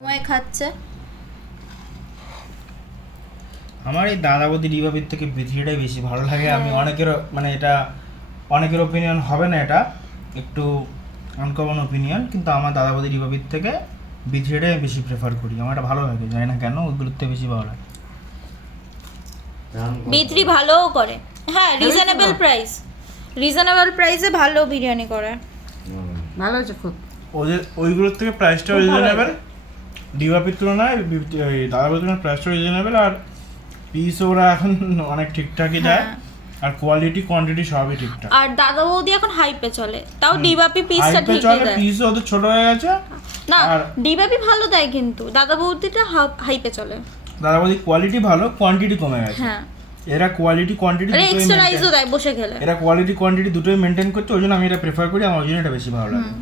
সময় খাচ্ছে। আমার এই দাদাবতী রিভাবির থেকে বিথিটাই বেশি ভালো লাগে। আমি অনেকের মানে এটা অনেকের ওপিনিয়ন হবে না, এটা একটু আনকমন ওপিনিয়ন, কিন্তু আমার দাদাবতী রিভাবির থেকে বিথিটাই বেশি প্রেফার করি। আমার এটা ভালো লাগে, জানি না কেন, ওইগুলোর থেকে বেশি ভালো লাগে। বিথ্রি ভালোও করে, হ্যাঁ রিজনেবল প্রাইসে ভালো বিরিয়ানি করে। ভালো হয়েছে খুব। ওদের ওইগুলোর থেকে প্রাইসটা খুব ভালো রিজনেবল, ডিভাপির তুলনায় দাদাবতীর তুলনায় প্রাইসটা রিজনেবল, আর পিস ওরা এখন অনেক ঠিকঠাকই যায়, হ্যাঁ। আর কোয়ালিটি কোয়ান্টিটি সবই ঠিকঠাক। আর দাদা বৌদি এখন হাইপে চলে, তাও ডিবাপি পিসটা হাইপে ঠিকই চলে, দেয়। পিসও ওদের ছোট হয়ে গেছে। না আর ডিবাপি ভালো দেয়, কিন্তু দাদা বৌদিটা হাইপে চলে। দাদাবতীর কোয়ালিটি ভালো, কোয়ান্টিটি কমে গেছে। হ্যাঁ, এরা কোয়ালিটি কোয়ান্টিটি আরে দুটোই এক্সট্রা maintain- রাইসও দেয় বসে খেলে। এরা কোয়ালিটি কোয়ান্টিটি দুটোই মেনটেন করছে, ওই জন্য আমি এটা প্রেফার করি, আমার ওই জন্য এটা বেশি ভালো লাগে।